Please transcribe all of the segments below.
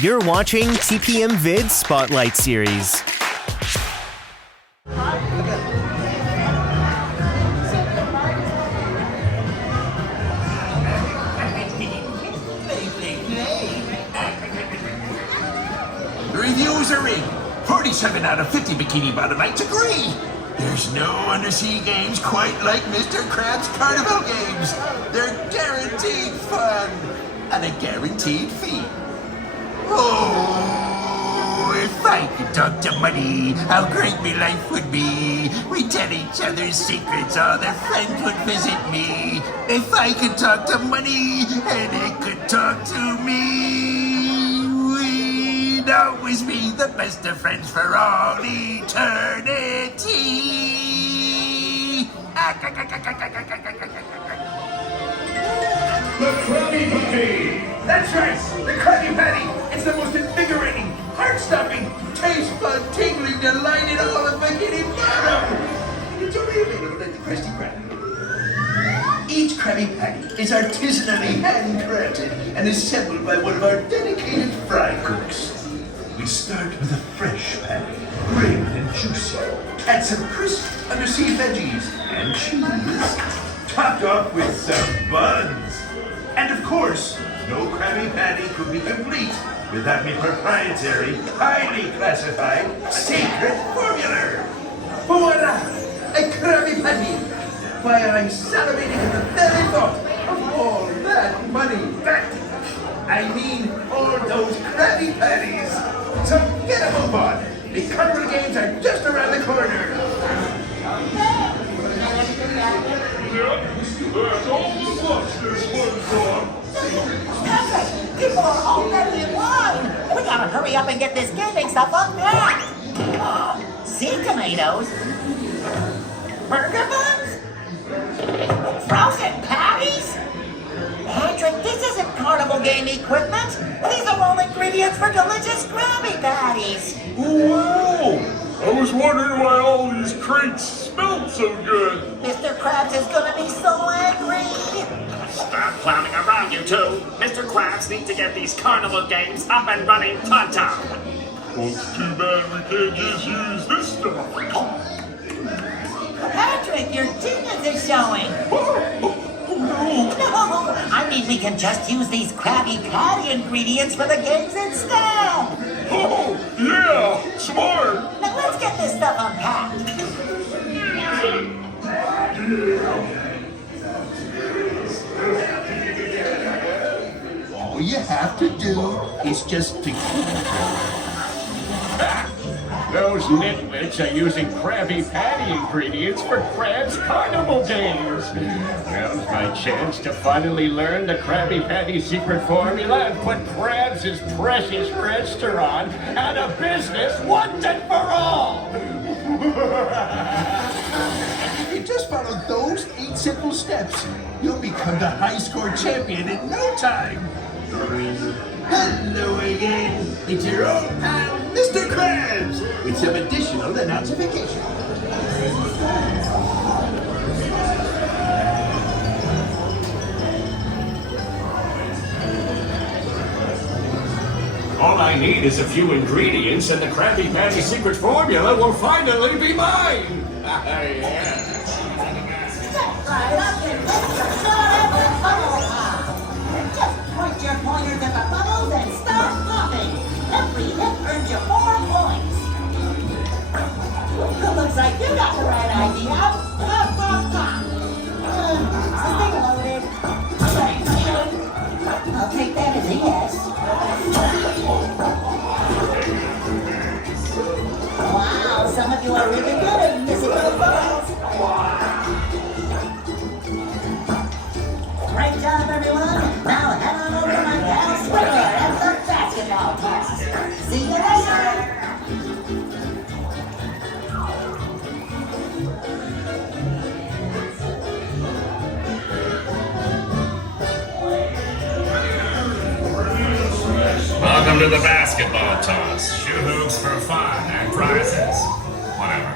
You're watching TPM Vid Spotlight Series. Reviews are in. 47 out of 50 Bikini Bottomites agree. There's no undersea games quite like Mr. Krabs' Carnival games. They're guaranteed fun and a guaranteed fee. Oh, if I could talk to money, how great my life would be. We'd tell each other's secrets, all their friends would visit me. If I could talk to money and it could talk to me, we'd always be the best of friends for all eternity. The Krabby Patty! That's right, the Krabby Patty. It's the most invigorating, heart-stopping, taste-bud-tingling delight in all of Bikini Bottom. It's only available at the Krusty Krab. Each Krabby Patty is artisanally handcrafted and assembled by one of our dedicated fry cooks. We start with a fresh patty, grilled and juicy. Add some crisp undersea veggies and cheese, topped off with some buns. And of course, no Krabby Patty could be complete without my proprietary, highly classified, secret formula. Voila! A Krabby Patty! Why, I'm salivating at the very thought of all that money. I mean, all those Krabby Patties. So get a move on. The Carnival games are just around the corner. There's all the monsters, SpongeBob! People are already in line! We gotta hurry up and get this gaming stuff unpacked! Sea tomatoes? Burger buns? Frozen patties? Patrick, this isn't Carnival game equipment! These are all ingredients for delicious Krabby Patties! Wow! I was wondering why all these crates smelled so good! Mr. Krabs is gonna be so angry! Stop clowning around, you two! Mr. Krabs needs to get these Carnival games up and running pronto! Well, it's too bad we can't just use this stuff! Patrick, your genius is showing! No, I mean we can just use these Krabby Patty ingredients for the games instead! Oh, yeah! Smart! Now let's get this stuff unpacked. All you have to do is just to... Those nitwits are using Krabby Patty ingredients for Krabs Carnival games. Now's my chance to finally learn the Krabby Patty secret formula and put Krabs' precious restaurant out of business once and for all. If you just follow those 8 simple steps, you'll become the high-score champion in no time. Hello again. It's your old pal, Mr. Krabs, with some additional announceation. All I need is a few ingredients and the Krabby Patty secret formula will finally be mine! Step right up and let's start the bubble pop! Just point your pointers at the bubbles and start popping! Every hit earns you 4 points! Looks like you got the right idea! Pop, pop, pop! Stay loaded! I'll take that as a yes. Wow, some of you are really good at missing those bubbles! Great job, everyone! Now head on over to my pal Swiggler and the basketball test! See you later! Welcome to the basketball toss. Shoot hoops for fun and prizes. Whatever.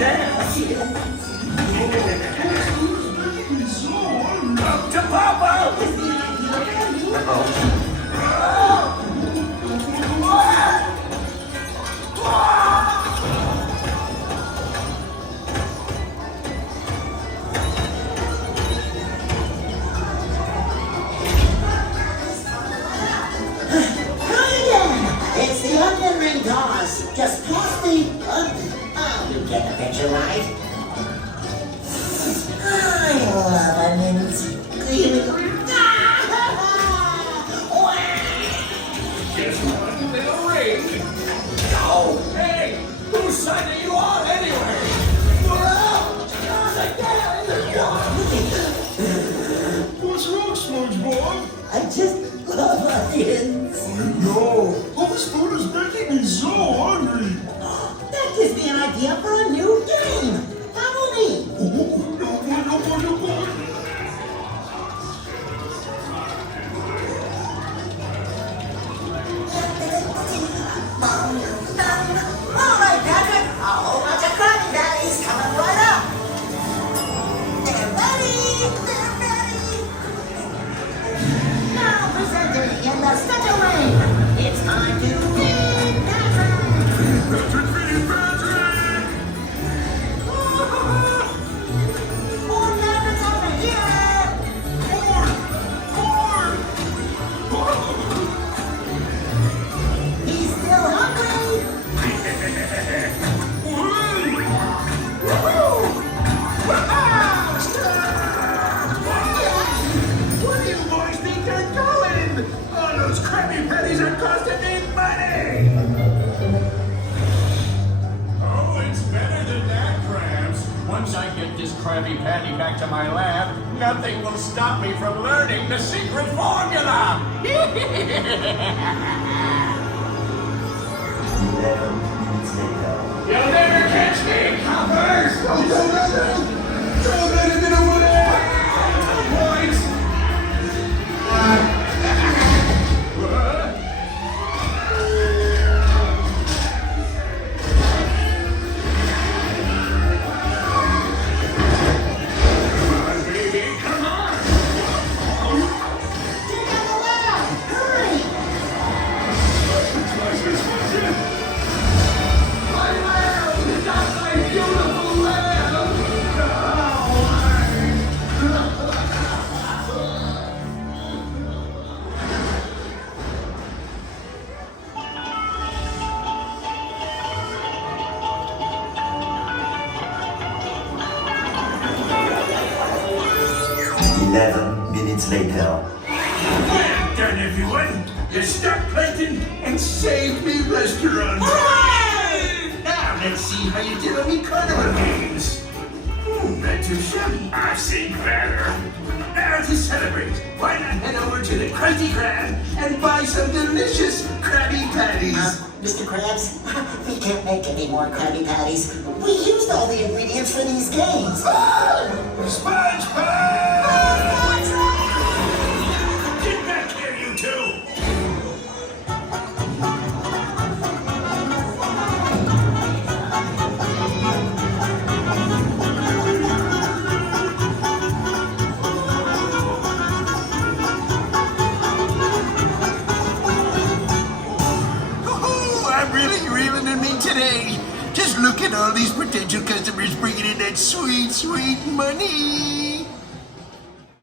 chance. Come to Papa! It's the onion ring toss. Just pass the onion. Oh, you get the picture, right? I love onions. Just one little ring. Oh, hey, whose side are you on anyway? What's wrong, SpongeBob? I just love onions. No, all this food is making me so hungry. That gives me an idea for a new game. Follow me. All right, Patrick. A whole bunch of Krabby Patties coming right up. They're ready. They're ready. Now presenting in the center ring. It's time to feed Patrick. Patrick, feed Patrick! More Patrick's over here. He's still hungry. What do you boys think they're doing? All those Krabby Patties are costing me money! Oh, it's better than that, Krabs. Once I get this Krabby Patty back to my lab, nothing will stop me from learning the secret formula. You'll never catch me, coppers! Don't let him get away! Points! Later. Well done, everyone! You stopped Plankton and saved me restaurant! Hooray! Now let's see how you did on me Carnival games! Not too shabby. I've seen better. Now to celebrate, why not head over to the Krusty Krab and buy some delicious Krabby Patties? Mr. Krabs, we can't make any more Krabby Patties. We used all the ingredients for these games. SpongeBob! Get back here, you two! I'm really reeling in me today. Just look at all these potential customers bringing in that sweet, sweet money.